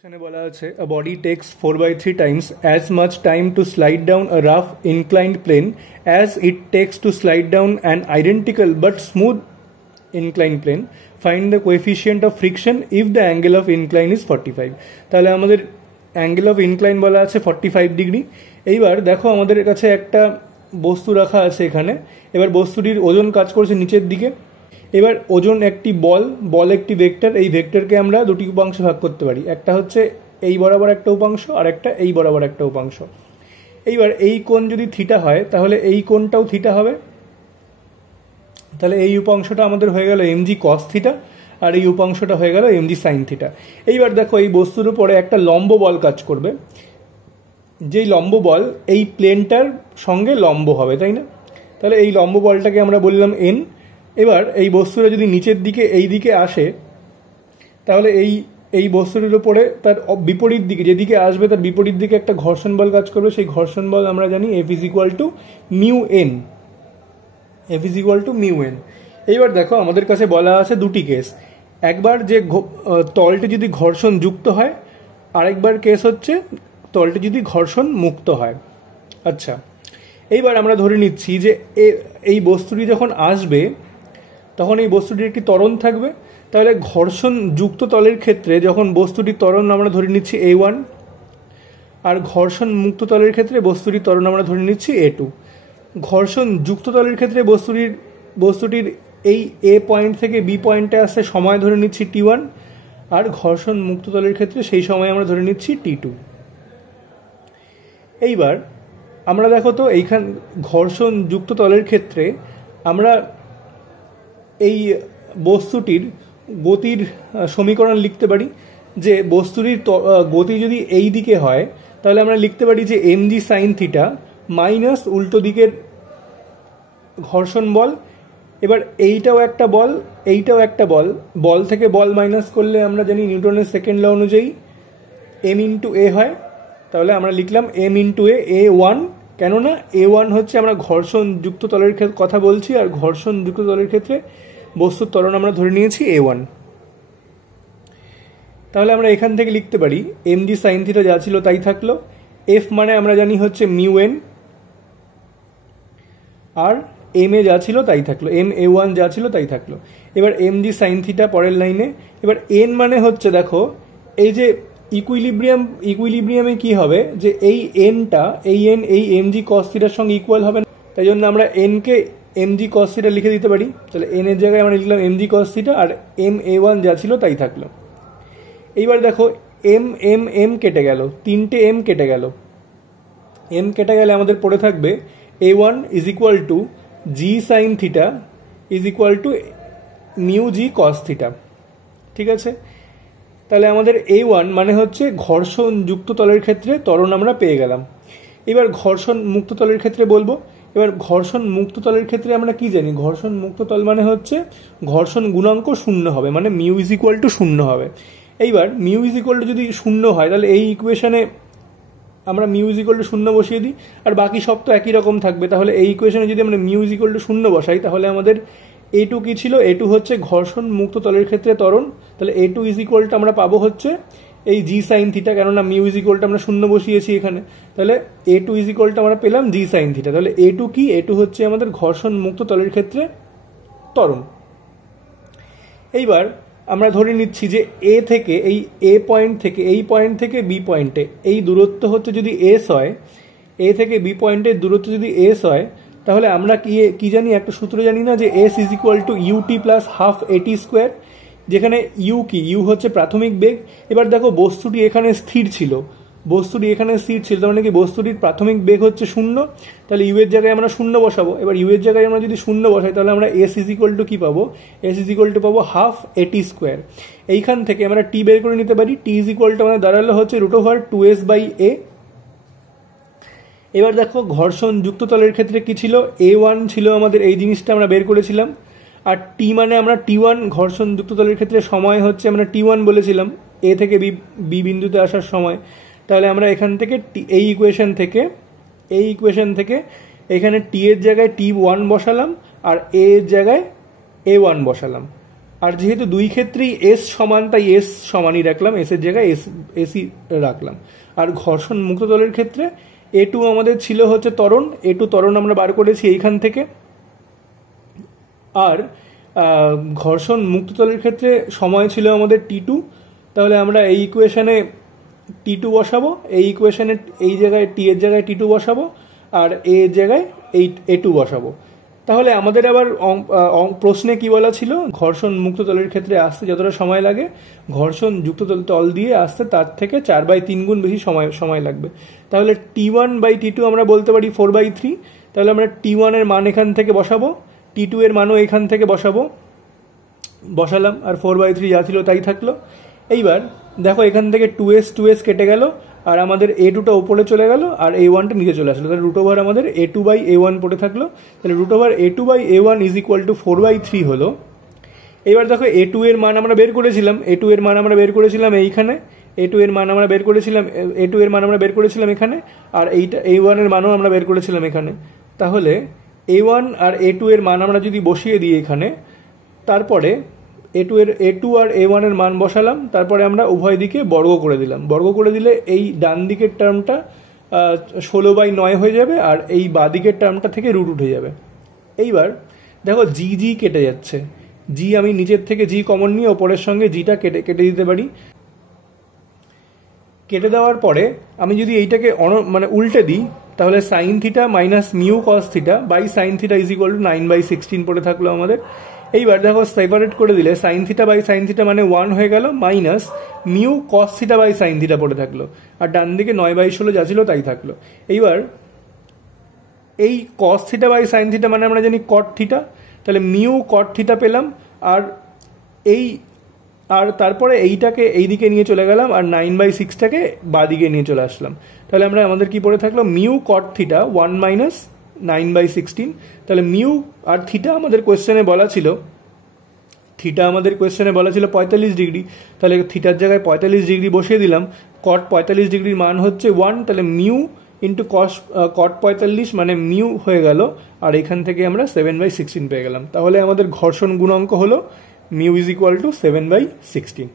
এখানে বলা আছে a body takes 4/3 times as much time to slide down a rough inclined plane as it takes to slide down an identical but smooth inclined plane. Find the coefficient of friction if the angle of incline is 45. তাহলে আমাদের angle of incline বলা আছে 45 degree. এইবার দেখো আমাদের কাছে একটা বস্তু রাখা আছে এখানে। এবার বস্তুটির ওজন কাজ করছে নিচের দিকে। এবার ওজন একটি বল একটি ভেক্টর। এই ভেক্টরকে আমরা দুটি উপাংশে ভাগ করতে পারি, একটা হচ্ছে এই বরাবর একটা উপাংশ আর একটা এই বরাবর একটা উপাংশ। এইবার এই কোণ যদি থিটা হয় তাহলে এই কোণটাও থিটা হবে। তাহলে এই উপাংশটা আমাদের হয়ে গেল এমজি কস থিটা আর এই উপাংশটা হয়ে গেল এমজি সাইন থিটা। এইবার দেখো এই বস্তুর উপরে একটা লম্ব বল কাজ করবে, যেই লম্ব বল এই প্লেনটার সঙ্গে লম্ব হবে, তাই না? তাহলে এই লম্ব বলটাকে আমরা বললাম এন। এবার এই বস্তুটা যদি নিচের দিকে এই দিকে আসে তাহলে এই বস্তুটির উপরে তার বিপরীত দিকে যেদিকে আসবে তার বিপরীত দিকে একটা ঘর্ষণ বল কাজ করবে। সেই ঘর্ষণ বল আমরা জানি F is equal two mu N. F is equal two mu N. এইবার দেখো আমাদের কাছে বলা আছে দুটি কেস, একবার যে তলটি যদি ঘর্ষণ যুক্ত হয়, আরেকবার কেস হচ্ছে তলটি যদি ঘর্ষণ মুক্ত হয়। আচ্ছা, এইবার আমরা ধরে নিচ্ছি যে এই বস্তুটি যখন আসবে তখন এই বস্তুটির একটি ত্বরণ থাকবে। তাহলে ঘর্ষণ যুক্ত তলের ক্ষেত্রে যখন বস্তুটির ত্বরণ আমরা ধরে নিচ্ছি A1 আর ঘর্ষণ মুক্ত তলের ক্ষেত্রে বস্তুটির ত্বরণ আমরা ধরে নিচ্ছি A2। ঘর্ষণ যুক্ত তলের ক্ষেত্রে বস্তুটির এই A পয়েন্ট থেকে B পয়েন্টে আসতে সময় ধরে নিচ্ছি T1 আর ঘর্ষণ মুক্ত তলের ক্ষেত্রে সেই সময় আমরা ধরে নিচ্ছি T2। এইবার আমরা দেখো তো এইখান ঘর্ষণ যুক্ত তলের ক্ষেত্রে আমরা এই বস্তুটির গতির সমীকরণ লিখতে পারি যে বস্তুটির গতি যদি এই দিকে হয় তাহলে আমরা লিখতে পারি যে এমজি সাইন থিটা মাইনাস উল্টো দিকের ঘর্ষণ বল। এবার এইটাও একটা বল, এইটাও একটা বল থেকে বল মাইনাস করলে আমরা জানি নিউটনের সেকেন্ড ল অনুযায়ী এম ইন্টু এ হয়। তাহলে আমরা লিখলাম এম ইন্টু A1, কেননা A1 হচ্ছে আমরা ঘর্ষণ যুক্ত তলের কথা বলছি আর ঘর্ষণ যুক্ত তলের ক্ষেত্রে বস্তুর ত্বরণ আমরা ধরে নিয়েছি A1। তাহলে আমরা এখান থেকে লিখতে পারি এমজি সাইন থিটা যা ছিল তাই থাকলো, এফ মানে আমরা জানি হচ্ছে mu N R M A যা ছিল তাই থাকলো, এম A1 যা ছিল তাই থাকলো। এবার এমজি সাইন থিটা পরের লাইনে। এবার এন মানে হচ্ছে দেখো এই যে ইকুইলিব্রিয়ামে কি হবে যে এই এনটা এই এমজি কস থিটার সঙ্গে ইকুয়াল হবে, তাই জন্য আমরা এনকে এমজি কস থিটা লিখে দিতে পারি। তাহলে এন এর জায়গায় আমরা লিখলাম এমজি কস থিটা আর এম A1 যা ছিল তাই থাকলো। এইবার দেখো এম কেটে গেল, তিনটে এম কেটে গেল। এম কেটে গেলে আমাদের পড়ে থাকবে A1 is equal two G sine theta is equal two mu G cos theta. ঠিক আছে, তাহলে আমাদের A1 মানে হচ্ছে ঘর্ষণ যুক্ত তলের ক্ষেত্রে ত্বরণ আমরা পেয়ে গেলাম। এবার ঘর্ষণ মুক্ত তলের ক্ষেত্রে বলবো। এবার ঘর্ষণ মুক্ত তলের ক্ষেত্রে আমরা কি জানি, ঘর্ষণ মুক্ত তল মানে হচ্ছে ঘর্ষণ গুণাঙ্ক শূন্য হবে, মানে মিউ ইজ ইকুয়াল টু শূন্য হবে। এইবার মিউ ইজ ইকুয়াল টু যদি শূন্য হয় তাহলে এই ইকুয়েশনে আমরা মিউ ইজ ইকুয়াল টু শূন্য বসিয়ে দিই আর বাকি সব তো একই রকম থাকবে। তাহলে এই ইকুয়েশনে যদি আমরা মিউ ইজ ইকুয়াল টু শূন্য বসাই তাহলে আমাদের A2 কি ছিল, A2 হচ্ছে ঘর্ষণ মুক্ত তলের ক্ষেত্রে ত্বরণ। তাহলে A2 ইজ ইকুয়াল টু আমরা পাবো হচ্ছে এই জি সাইন থিটা, কেননা মিউ ইজ ইকুয়াল টু আমরা শূন্য বসিয়েছি এখানে। তাহলে A2 ইজ ইকুয়াল টু আমরা পেলাম জি সাইন থিটা। তাহলে A2 কি, A2 হচ্ছে আমাদের ঘর্ষণ মুক্ত তলের ক্ষেত্রে ত্বরণ। এইবার আমরা ধরে নিচ্ছি যে এ থেকে এই পয়েন্ট থেকে বি পয়েন্টে এই দূরত্ব হচ্ছে যদি এস হয়, এ থেকে বি পয়েন্টের দূরত্ব যদি এস হয় তাহলে আমরা কি জানি, একটা সূত্র জানি না যে S is equal to U T plus half A T square, যেখানে ইউ হচ্ছে প্রাথমিক বেগ। এবার দেখো বস্তুটি এখানে স্থির ছিল, তার মানে কি বস্তুটির প্রাথমিক বেগ হচ্ছে শূন্য। তাহলে ইউ এর জায়গায় আমরা শূন্য বসাবো। এবার ইউ এর জায়গায় আমরা যদি শূন্য বসাই তাহলে আমরা এস ইজ ইকুয়াল টু কি পাবো, এস ইজ ইকুয়াল টু পাবো হাফ এটি স্কোয়ার। এইখান থেকে আমরা টি বের করে নিতে পারি, টি ইজ ইকুয়াল টু আমাদের দাঁড়ালো হচ্ছে √2s/a। এবার দেখো ঘর্ষণ যুক্ত তলের ক্ষেত্রে কি ছিল, A1 ছিল আমাদের, এই জিনিসটা আমরা বের করেছিলাম। আর টি মানে আমরা T1, ঘর্ষণ যুক্ত তলের ক্ষেত্রে সময় হচ্ছে আমরা T1 বলেছিলাম এ থেকে বি বিন্দুতে আসার সময়। তাহলে আমরা এখান থেকে এই ইকুয়েশন থেকে এখানে টি এর জায়গায় T1 বসালাম আর এ এর জায়গায় A1 বসালাম। আর যেহেতু দুই ক্ষেত্রেই এস সমান, তাই এস সমানই রাখলাম, এস এর জায়গায় এসি রাখলাম। আর ঘর্ষণ মুক্ত তলের ক্ষেত্রে A2 আমাদের ছিল হচ্ছে ত্বরণ, A2 ত্বরণ আমরা বার করেছি এইখান থেকে। আর ঘর্ষণ মুক্ত তলের ক্ষেত্রে সময় ছিল আমাদের T2, তাহলে আমরা এই ইকুয়েশনে T2 বসাবো, এই ইকুয়েশনে এই জায়গায় T এর জায়গায় T2 বসাবো, আর A এর জায়গায় এই A2 বসাবো। তাহলে আমাদের আবার প্রশ্নে কি বলা ছিল, ঘর্ষণ মুক্ত তলের ক্ষেত্রে আসতে যতটা সময় লাগে ঘর্ষণ যুক্ত তল দিয়ে আসতে তার থেকে 4/3 গুণ বেশি সময় লাগবে। তাহলে T1/T2 আমরা বলতে পারি 4/3। তাহলে আমরা T1 এর মান এখান থেকে বসাবো, T2 এর মানও এখান থেকে বসালাম, আর 4/3 যা ছিল তাই থাকলো। এইবার দেখো এখান থেকে 2s কেটে গেল, আর আমাদের A2টা উপরে চলে গেল, আর A1টা নিচে চলে আসলো। তাহলে √, আমাদের A2/A1 পড়ে থাকলো। তাহলে √A2/A1 ইজ ইকুয়াল টু 4/3 হলো। এবার দেখো A2 এর মান আমরা বের করেছিলাম, এইখানে A2 এর মান আমরা বের করেছিলাম এখানে, আর এইটা A1 এর মানও আমরা বের করেছিলাম এখানে। তাহলে A1 আর A2 এর মান আমরা যদি বসিয়ে দিই এখানে, তারপরে A2 আর A1 এর মান বসালাম, তারপরে আমরা উভয় দিকে বর্গ করে দিলাম। বর্গ করে দিলে এই ডান দিকের টার্মটা 16/9 হয়ে যাবে, আর এই বাঁ দিকের টার্মটা থেকে √ উঠে যাবে। এইবার দেখো জি কেটে যাচ্ছে, আমি নিচের থেকে জি কমন নিয়ে ওপরের সঙ্গে জিটা কেটে দিতে পারি। কেটে দেওয়ার পরে আমি যদি এইটাকে উল্টে দিই, তাহলে sin θ minus mu cos θ by sin θ is equal to 9/16 পড়ে থাকলো আমাদের। এইবার দেখো সেপারেট করে দিলে sin θ বাই sin θ মানে 1 হয়ে গেল, minus mu cos θ by sin θ পড়ে থাকলো, আর ডান দিকে 9/16 যা ছিল তাই থাকলো। এইবার এই cos θ বাই sin θ মানে আমরা জানি cot θ, তাহলে মিউ cot θ পেলাম, আর তারপরে এইটাকে এইদিকে নিয়ে চলে গেলাম, আর 9/6টাকে বাদিকে নিয়ে চলে আসলাম। তাহলে আমাদের কি পড়ে থাকলো, মিউ cot θ 1 মাইনাস 9/16। তাহলে মিউ আর থিটা আমাদের কোয়েশ্চেনে বলা ছিল 45 ডিগ্রি, তাহলে থিটার জায়গায় 45 ডিগ্রি বসিয়ে দিলাম। cot 45 ডিগ্রির মান হচ্ছে 1, তাহলে মিউ ইন্টু cot 45 মানে মিউ হয়ে গেল, আর এখান থেকে আমরা 7/16 পেয়ে গেলাম। তাহলে আমাদের ঘর্ষণ গুণাঙ্ক হলো মিউ ইজ ইকুয়াল টু 7/16।